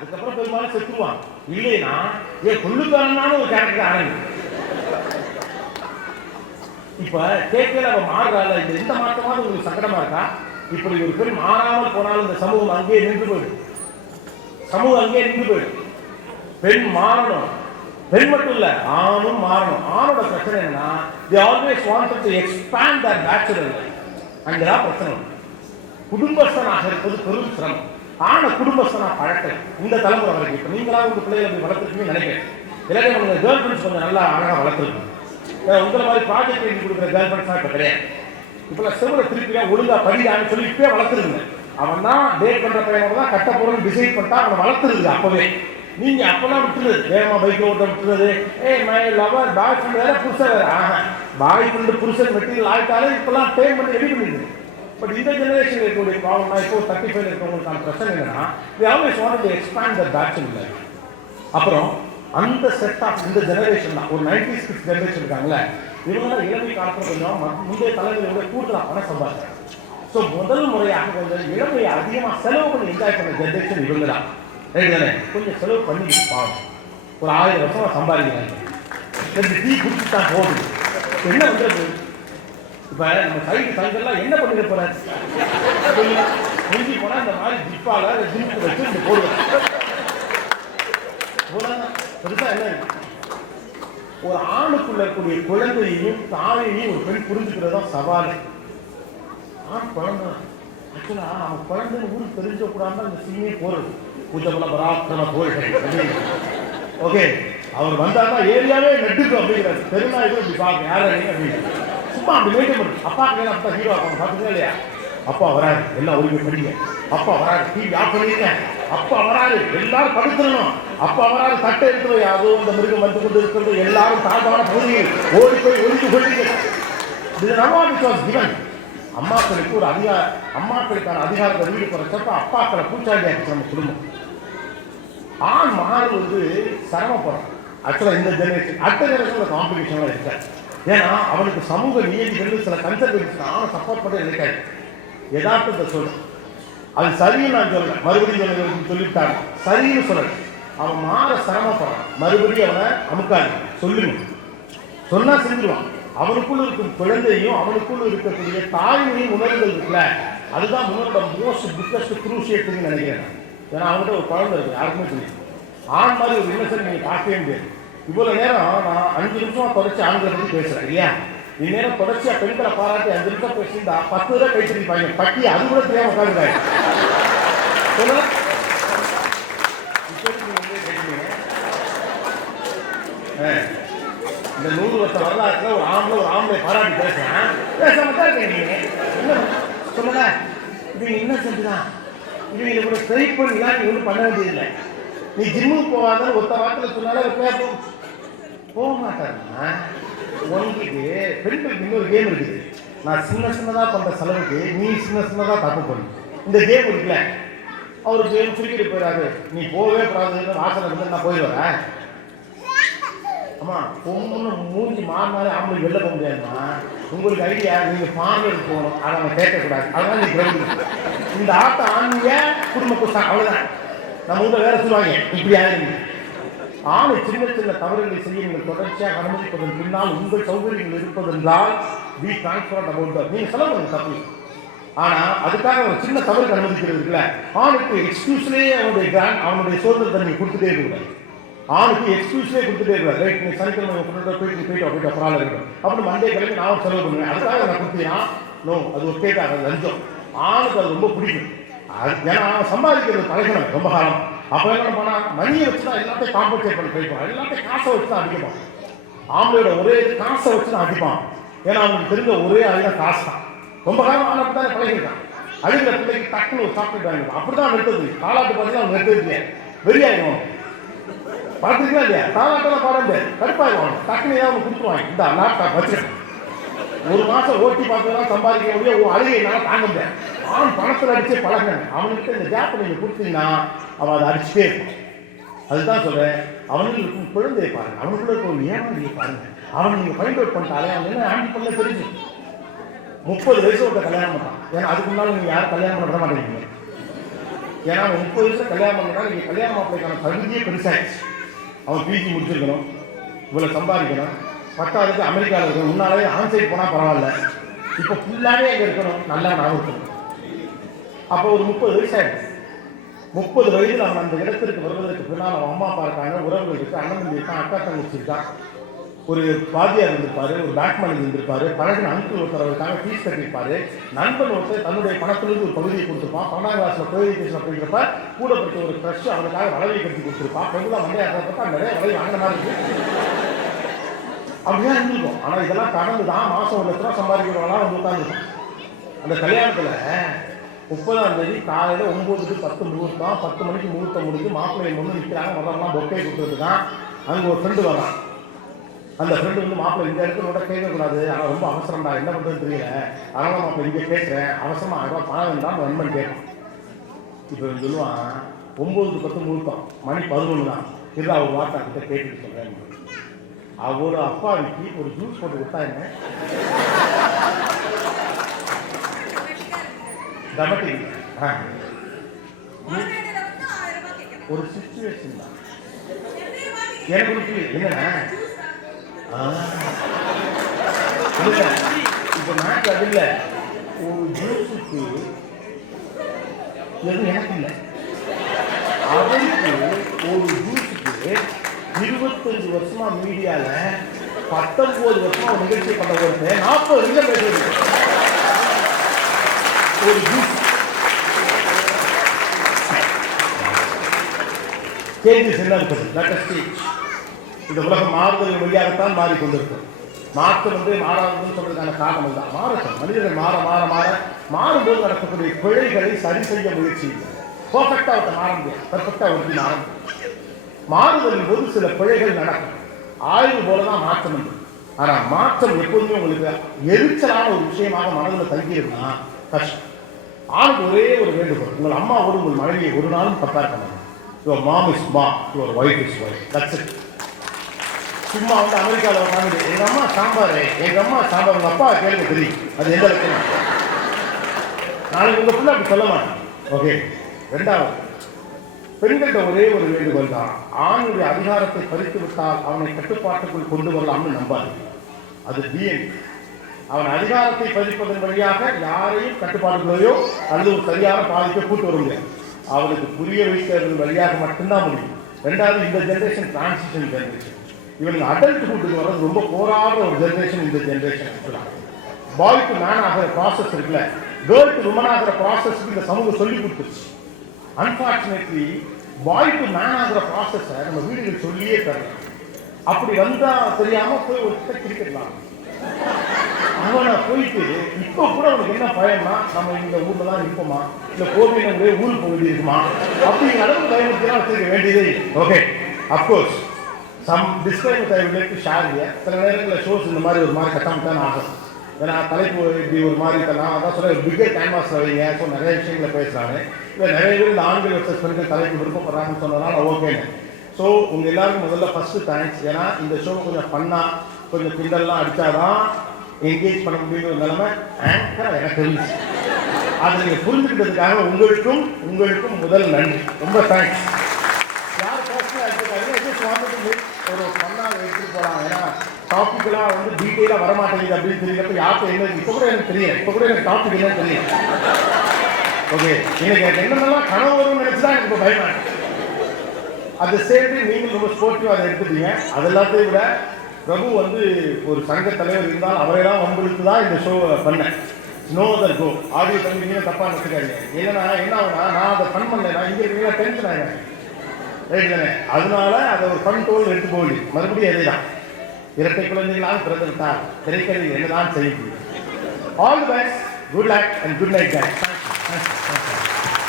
அதுக்கப்புறம் பெரும்பாலும் செத்துருவான் இல்லைன்னா ஏன் கொள்ளுக்காரனான ஒரு கேரக்டர் ஆரம்பி இப்ப கேட்கல அவன் மாறுறாள் இந்த எந்த மாற்றமாவது உங்களுக்கு சங்கடமா இருக்கா? இப்படி ஒரு பெண் மாறாமல் போனாலும் இந்த சமூகம் அங்கேயே நின்று போயிடும். சமூகம் அங்கேயே நின்று போயிடும். பெண் மாறணும். பெண் மட்டும் இல்ல ஆணும் மாறணும். ஆணோட பிரச்சனை என்னன்னா they always wanted to expand their bachelor life அங்கதான் பிரச்சனை குடும்பஸ்தனாக இருப்பது பெரும் சிரமம். ஆன குடும்பஸ்தனா பழக்கம் இந்த தலைமுறை வரைக்கும். நீங்களாக உங்கள் உங்க பிள்ளைகளை அப்படி நினைக்கிறேன். இல்லாட்டி உங்க கேர்ள் ஃப்ரெண்ட்ஸ் கொஞ்சம் நல்லா அழகாக வளர்த்துருக்கோம். உங்களை மாதிரி ப்ராஜெக்ட் எழுதி கொடுக்குற கேர்ள் ஃப்ரெண்ட்ஸ் இப்போ கிடையாது. இப்ப செவல திருப்பியாக ஒழுங்கா படியான்னு சொல்லி இப்பயே வளர்த்துருங்க அவன் தான் டேட் பண்ணுற பையனோட தான் கட்ட போறோம்னு டிசைட் பண்ணிட்டா அவனை வளர்த்துருது அப்போவே. நீங்க அப்பெல்லாம் விட்டுருது வேகமா பைக் ஓட்ட விட்டுறது. ஏ மை லவர் பாய் ஃப்ரெண்ட் வேற புருஷன் வேற. ஆஹா பாய் ஃப்ரெண்டு புருஷன் மெட்டீரியல் ஆகிட்டாலே இப்பெல்லாம் டேம் பண்ணி ரெடி பண்ணிடுது பட் இந்த ஜெனரேஷன் இருக்கக்கூடிய ப்ராப்ளம்னா இப்போ தேர்ட்டி ஃபைவ் இருக்கிறவங்களுக்கான பிரச்சனை என்னன்னா they always want to expand the batching life அப்புறம் அந்த செட் ஆஃப் இந்த ஜெனரேஷன் தான். ஒரு நைன்டி சிக்ஸ் ஜெனரேஷன் இருக்காங்களே இவங்க இளமை காலத்தில் கொஞ்சம் முந்தைய முந்தைய தலைவர்களோட கூடுதலாக பணம் சம்பாதிச்சாங்க. ஸோ முதல் முறையாக கொஞ்சம் இளமையை அதிகமாக செலவு பண்ணி என்ஜாய் பண்ண ஜெனரேஷன் இவங்க தான். கொஞ்சம் செலவு பண்ணி பாவம் ஒரு ஆயிரம் வருஷம் சம்பாதிக்கிறாங்க ரெண்டு குடிச்சு தான் போகுது என்ன வந்து இப்போ நம்ம சைடு சைடெல்லாம் என்ன பண்ணிட போறாரு? முடிஞ்சு போனால் இந்த மாதிரி ஜிப்பால ஜிப்பு வச்சு இந்த போடுவேன் இவ்வளவுதான். பெருசா என்ன? ஒரு ஆணுக்குள்ள இருக்கக்கூடிய குழந்தையையும் தாயையும் ஒரு பெண் புரிஞ்சுக்கிறது தான் சவால். ஆண் குழந்தை. ஆக்சுவலா அவன் குழந்தை ஊருக்கு தெரிஞ்ச கூடாது அந்த சீனே போறது. பூஜபல பராக்கிரம போயிட்டு ஓகே. அவர் வந்தாருன்னா ஏரியாவே நெட்டுக்கும் அப்படிங்கிறாரு. பெருநாய்கள் இப்படி பார்க்க யாரும் அப்படின்னு. சும்மா அப்படி மெயின்டைன் பண்ணு. அப்பா கையில அப்பா ஹீரோ ஆகும் பாத்துக்கா இல்லையா? அப்பா வராரு. எல்லாம் ஒழுங்கு பண்ணிங்க அப்பா வராரு. டிவி ஆஃப் பண்ணிருங்க. அப்பா வராரு. எல்லாரும் படுத்துடணும். அப்பா வராரு. சட்டை எடுத்து யாரோ இந்த மிருகம் வந்து கொண்டு இருக்கிறது. எல்லாரும் தாழ்வான பகுதியில் ஓடி போய் ஒழித்து கொள்ளுங்க இது நம்ம வாஸ் கிவன் அம்மாக்களுக்கு ஒரு அதிகார அம்மாக்களுக்கான அதிகாரத்தை வீடு குறைச்சப்ப அப்பாக்களை பூச்சாண்டி பூச்சாண்டியாச்சு நம்ம குடும்பம். ஆண் மாறு வந்து சிரமப்படுறோம். ஆக்சுவலாக இந்த ஜெனரேஷன் அடுத்த ஜெனரேஷனில் காம்படிஷன்லாம் இருக்காது. ஏன்னா அவனுக்கு சமூக நீதிகள் சில கன்சர்வேஷன் அவனை சப்போர்ட் பண்ண இருக்காது யதார்த்தத்தை சொல்லு. அது சரின்னு நான் சொல்றேன் மறுபடியும் சொல்ல சொல்லிட்டாங்க. சரின்னு சொல்றேன் அவன் மாற சிரமப்படுறான். மறுபடியும் அவனை அமுக்காது. சொல்லுங்க. சொன்னா செஞ்சிருவான் அவனுக்குள்ள இருக்கும் குழந்தையும் அவனுக்குள்ள இருக்கக்கூடிய தாய்மையும் உணர்வுகள் இருக்குல்ல அதுதான் முன்னோட மோஸ்ட் பிக்கஸ்ட் குரூசியத்துன்னு நினைக்கிறேன். ஏன்னா அவன்கிட்ட ஒரு குழந்தை இருக்கு. யாருக்குமே தெரியும் ஆண் மாதிரி ஒரு இன்னசென்ட் நீங்க பார்க்கவே முடியாது. இவ்வளவு நேரம் நான் அஞ்சு நிமிஷம் தொடர்ச்சி ஆண்களை பத்தி பேசுறேன் இல்லையா? இந்நேரம் தொடர்ச்சியா பெண்களை பாராட்டி அஞ்சு நிமிஷம் பேசியிருந்தா பத்து ரூபாய் கை திருப்பாங்க பட்டி அது கூட தெரியாம உட்காந்துருக்காங்க சொல்லுங்க. ஆ. இந்த நூறு வருஷ வரலாற்றுல ஒரு ஆம்பளை ஒரு ஆம்பளை பாராட்டி பேசுறேன். பேசாம தான் இருக்கீங்க என்ன? சொல்லுங்க. இது இன்னசென்ட் தான். இவங்க கூட ட்ரை பண்ணலாம் நீ ஒன்றும் பண்ண வேண்டியதில்லை. நீ ஜிம்முக்கு போகாத ஒத்த வாரத்தில் சொன்னாலே கேட்போம் போக மாட்டாருமா? உங்களுக்கு பெண்களுக்கு இன்னொரு கேம் இருக்குது. நான் சின்ன சின்னதாக பண்ணுற செலவுக்கு நீ சின்ன சின்னதாக தப்பு பண்ணு. இந்த கேம் இருக்குல்ல அவர் கேம் சுருக்கிட்டு போயிடாது நீ போகவே போகாதுன்னு வாசனை இருந்து நான் போயிடுவேன். ஆமாம் பொண்ணு மூஞ்சி மாறினாலே ஆம்பளை வெளில போக முடியாதுமா உங்களுக்கு ஐடியா நீங்கள் பார்லருக்கு போகணும். அதை அவங்க கேட்கக்கூடாது. அதனால நீ கிரவுண்ட் இந்த ஆட்டம் ஆன்மீக குடும்ப குஸ்தான் அவ்வளோதான் நம்ம ஊர்ல வேற சொல்லுவாங்க. இப்படி ஆயிருங்க ஆணை சின்ன சின்ன தவறுகளை செய்ய நீங்கள் தொடர்ச்சியாக அனுமதிப்பதன் பின்னால் உங்கள் சௌகரியங்கள் இருப்பதென்றால் பி டிரான்ஸ்பரண்ட் அபவுட் நீங்க செலவு பண்ணுங்க தப்பு. ஆனா அதுக்காக ஒரு சின்ன தவறுக்கு அனுமதிக்கிறதுல ஆணுக்கு எக்ஸ்கியூஸ்லேயே அவனுடைய கிராண்ட் அவனுடைய சோதனை நீங்க கொடுத்துட்டே இருக்கக்கூடாது ஆணுக்கு எக்ஸ்கியூஸ்லேயே கொடுத்துட்டே இருக்காரு ரைட் நீ சனிக்கிழமை உங்க போயிட்டு போயிட்டு போயிட்டு அப்புறம் இருக்கும் அப்படி மண்டே கிழமை நான் செலவு பண்ணுவேன். அதுக்காக நான் கொடுத்தீங்கன்னா நோ அது ஒரு கேட்டாங்க லஞ்சம். ஆணுக்கு அது ரொம்ப பிடிக்கும். ஏன்னா சம்பாதிக்கிறது பழகணும் ரொம்ப காலம். அப்போ என்ன பண்ணா மணியை வச்சு தான் எல்லாத்தையும் காம்பன்சேட் பண்ண ட்ரை எல்லாத்தையும் காசை வச்சு தான் அடிப்பான். ஆம்பளையோட ஒரே காசை வச்சு தான் அடிப்பான். ஏன்னா அவனுக்கு தெரிஞ்ச ஒரே ஆயுதம் காசு தான் ரொம்ப காலம் ஆனால் தான் பழகிருக்கான் அழுகிற பிள்ளைக்கு டக்குனு ஒரு சாக்லேட் அப்படி தான் நிறுத்தது காலாட்டு பார்த்தீங்கன்னா அவன் நிறுத்தது வெறியாயிடும் பார்த்துருக்கா இல்லையா? தாலாட்டெல்லாம் பாட முடியாது கடுப்பாயிடுவாங்க டக்குனு ஏதாவது கொடுத்துருவாங்க. இந்த லேப்டாப் வச்சுருக்கேன் ஒரு மாசம் ஓட்டி பார்த்ததெல்லாம் சம்பாதிக்க முடிய அழுகையை நான் தாங்க முடியாது. ஆண் பணத்தில் அடிச்சே பழகினேன் அவனுக்கிட்ட இந்த கேப் நீங்க கொடுத்தீங்கன்னா அவன் அதை அடிச்சுட்டே இருப்பான். அதுதான் சொல்றேன். அவனுக்கு இருக்கும் குழந்தையை பாருங்க. அவனுக்குள்ள இருக்க ஒரு ஏமாண்டியை பாருங்க. அவன் நீங்க ஃபைண்ட் பண்ணிட்டாலே அவன் என்ன ஆண்டி பண்ண தெரிஞ்சு முப்பது வயசு ஒருத்த கல்யாணம் பண்ணான் ஏன்னா அதுக்கு முன்னால நீங்க யாரும் கல்யாணம் பண்ண விட மாட்டேங்கிறீங்க ஏன்னா அவன் முப்பது வயசு கல்யாணம் பண்ணா நீங்க கல்யாணம் மாப்பிளைக்கான தகுதியே பெருசாயிடுச்சு. அவன் பிஜி முடிச்சிருக்கணும். இவ்வளவு சம்பாதிக்கணும். பத்தாவதுக்கு அமெரிக்காவில் இருக்கணும். முன்னாலே ஆன்சைட் போனால் பரவாயில்ல. இப்போ ஃபுல்லாகவே அங்கே இருக்கணும். நல்லா நான் இருக்கணும் அப்போ ஒரு முப்பது வயசு ஆயிடுச்சு. முப்பது வயதில் அவன் அந்த இடத்திற்கு வருவதற்கு பின்னால் அவன் அம்மா அப்பா இருக்காங்க உறவுகள் இருக்கு அண்ணன் தம்பி இருக்கான் அக்கா தங்கச்சி இருக்கான் ஒரு பாதியார் இருந்திருப்பாரு ஒரு பேட்மேன் இருந்திருப்பாரு பழகின அங்கிள் ஒருத்தர் இருக்காங்க ஃபீஸ் கட்டியிருப்பாரு. நண்பன் ஒருத்தர் தன்னுடைய பணத்திலிருந்து ஒரு பகுதியை கொடுத்துருப்பான். பன்னெண்டாம் கிளாஸ்ல கோயில் பேசணும் அப்படிங்கிறப்ப கூட ஒரு க்ரஷ் அவனுக்காக வளவை கட்டி கொடுத்துருப்பான். பெண்களாக மண்டையா பார்த்தா நிறைய வளவை வாங்கின மாதிரி இருக்கு. அப்படிதான் இருந்திருக்கும். ஆனால் இதெல்லாம் கடந்து தான் மாதம் ஒரு லட்ச ரூபா சம்பாதிக்கிறவங்களாம் வந்து உட்காந்துருக்கும் அந்த கல்யாணத்தில் முப்பதாம் தேதி காலையில் ஒன்பது டு பத்து முகூர்த்தம் பத்து மணிக்கு முகூர்த்தம் முடிஞ்சு மாப்பிள்ளை முன்னு நிற்கிறாங்க முதல்லாம் பொக்கை கொடுத்துருக்கான் அங்கே ஒரு ஃப்ரெண்டு வரான் அந்த ஃப்ரெண்டு வந்து மாப்பிள்ளை இந்த இடத்துல கூட கேட்கக்கூடாது. ஆனால் ரொம்ப அவசரம்டா. என்ன பண்ணுறதுன்னு தெரியல. அதனால் மாப்பிள்ளை இங்கே கேட்குறேன். அவசரமாக ஆயிரம் பணம் வேண்டாம் நண்பன் கேட்பான் இப்போ சொல்லுவான் ஒம்பது பத்து முகூர்த்தம் மணி பதினொன்று தான் இல்லை அவர் வார்த்தை கிட்ட கேட்டுட்டு சொல்கிறேன் அவர் அப்பாவிக்கு ஒரு ஜூஸ் போட்டு கொடுத்தாங்க. டமட்டிங் ஒரு சுச்சுவேஷன் தான். எனக்கு என்னன்னா நாட்டு அது ஒரு ஜூஸுக்கு எதுவும் எனக்கு இல்லை. அவருக்கு இருபத்தஞ்சு வருஷமா மீடியால பத்தொன்பது வருஷமா ஒரு நிகழ்ச்சி பண்ண ஒருத்தர் நாற்பது நிமிஷம் பேசுறது. ஒரு ஜூஸ் சேஞ்சஸ் என்ன இருக்குது இந்த உலகம் மாறுதல் வழியாகத்தான் மாறிக்கொண்டிருக்கும். மாற்றம் வந்து மாறாதுன்னு சொல்றதுக்கான காரணம் தான். மாறட்டும். மனிதர்கள் மாற மாற மாற மாறும்போது நடக்கக்கூடிய பிழைகளை சரி செய்ய முயற்சி இல்லை. பர்ஃபெக்டாக அவர்கிட்ட மாற முடியாது. பர்ஃபெக்டாக ஒருத்தி மாற முடியாது. மாறுதலின் போது சில பிழைகள் நடக்கும். ஆய்வு போல தான் மாற்றம் ஆனால் மாற்றம் எப்போதுமே உங்களுக்கு எரிச்சலான ஒரு விஷயமாக மனதில் தங்கியிருக்குன்னா கஷ்டம். ஆணுக்கு ஒரே ஒரு வேண்டுகோள். உங்கள் அம்மாவோடு உங்கள் மனைவியை ஒரு நாளும் கம்பேர் பண்ணணும் your mom is ma your wife is wife that's it சும்மா வந்து அமெரிக்காவில் உட்காந்து எங்கள் அம்மா சாம்பார் எங்கள் அம்மா சாம்பார். உங்கள் அப்பா கேள்வி தெரியும் அது எந்த லட்சம் நாளைக்கு உங்கள் பிள்ளை அப்படி சொல்ல மாட்டேன் ஓகே ரெண்டாவது பெண்கள்கிட்ட ஒரே ஒரு வேண்டுகோள் தான். ஆணுடைய அதிகாரத்தை பறித்து விட்டால் அவனை கட்டுப்பாட்டுக்குள் கொண்டு வரலாம்னு நம்பாது. அது பிஎன் அவன் அதிகாரத்தை பறிப்பதன் வழியாக யாரையும் கட்டுப்பாடுகளையோ அல்லது ஒரு சரியான பாதிப்பை கூட்டு வர முடியாது. அவனுக்கு புரிய வைக்கிறது வழியாக மட்டும்தான் முடியும். ரெண்டாவது இந்த ஜென்ரேஷன் டிரான்சிஷன் ஜென்ரேஷன் இவனுக்கு அடல்ட் கூட்டுக்கு வர்றது ரொம்ப போராடுற ஒரு ஜென்ரேஷன் இந்த ஜென்ரேஷன் ஆக்சுவலாக பாய் மேன் ஆகிற ப்ராசஸ் இருக்குல்ல. கேர்ள் டு உமன் ஆகிற ப்ராசஸ்க்கு இந்த சமூகம் சொல்லி கொடுத்துருச்சு. அன்பார்ச்சுனேட்லி பாய் டு மேன் ஆகிற ப்ராசஸை நம்ம வீடுகள் சொல்லியே தரலாம். அப்படி வந்தா தெரியாம போய் ஒரு கிரிக்கெட்லாம் அவனை போயிட்டு இப்போ கூட அவனுக்கு என்ன பயம்னா நம்ம இந்த ஊர்ல தான் இருப்போமா இல்ல கோவில் நம்மளே ஊருக்கு போக இருக்குமா? அப்படிங்கிற அளவுக்கு பயமுறுத்திலாம் வச்சிருக்க வேண்டியதே okay of course some disclaimer I like to share சில நேரங்களில் ஷோஸ் இந்த மாதிரி ஒரு மாதிரி கட்டாமட்டான ஆகும். ஏன்னா தலைப்பு இப்படி ஒரு மாதிரி நான் அதான் சொல்ல பிக்கர் கேன்வாஸ் வைங்க. ஸோ நிறைய விஷயங்களை பேசுகிறாங்க இல்லை நிறைய பேர் இந்த ஆண்கள் வெர்சஸ் பெண்கள் தலைப்பு விருப்பப்படுறாங்கன்னு சொன்னதுனால ஓகேங்க ஸோ உங்கள் எல்லாருக்கும் முதல்ல ஃபஸ்ட்டு தேங்க்ஸ் ஏன்னா இந்த ஷோ கொஞ்சம் பண்ணால் கொஞ்சம் கிண்டல்லாம் அடித்தாதான் என்கேஜ் பண்ண முடியுங்கிற நிலைமை ஆங்கராக எனக்கு தெரிஞ்சு அதை நீங்கள் புரிஞ்சுக்கிட்டதுக்காக உங்களுக்கும் உங்களுக்கும் முதல் நன்றி. ரொம்ப தேங்க்ஸ் டாபிக்லாம் வந்து டீட்டெயிலாக வரமாட்டேங்குது அப்படின்னு தெரியலப்ப யார்கிட்ட என்ன இப்போ கூட எனக்கு தெரியும். இப்போ கூட எனக்கு டாபிக் என்னன்னு தெரியும். ஓகே இன்னைக்கு எனக்கு என்னென்னலாம் கனவு வரும்னு நினச்சி தான் எனக்கு இப்போ பயமா இருக்கு. அந்த சேம் டைம் நீங்கள் ரொம்ப ஸ்போர்ட்டிவாக அதை எடுத்துட்டீங்க அது எல்லாத்தையும் விட பிரபு வந்து ஒரு சங்க தலைவர் இருந்தால் அவரையெல்லாம் வம்பிழுத்து தான் இந்த ஷோ பண்ணேன். நோ அதர் கோ ஆடியோ தம்பி நீங்கள் தப்பாக நினச்சிக்காதீங்க. என்னன்னா என்ன ஆகுனா நான் அதை ஃபன் பண்ணேன் இங்கே இருக்கீங்களா டென்ஷன் ஆகிறேன் ரைட் தானே? அதனால அதை ஒரு ஃபன் டோல் எடுத்து போகலி மறுபடியும் அதே தான் இரட்டை குழந்தைகளாக பிறந்து விட்டார் திரைக்கதை என்னதான் செய்தி all the best good luck and good night guys.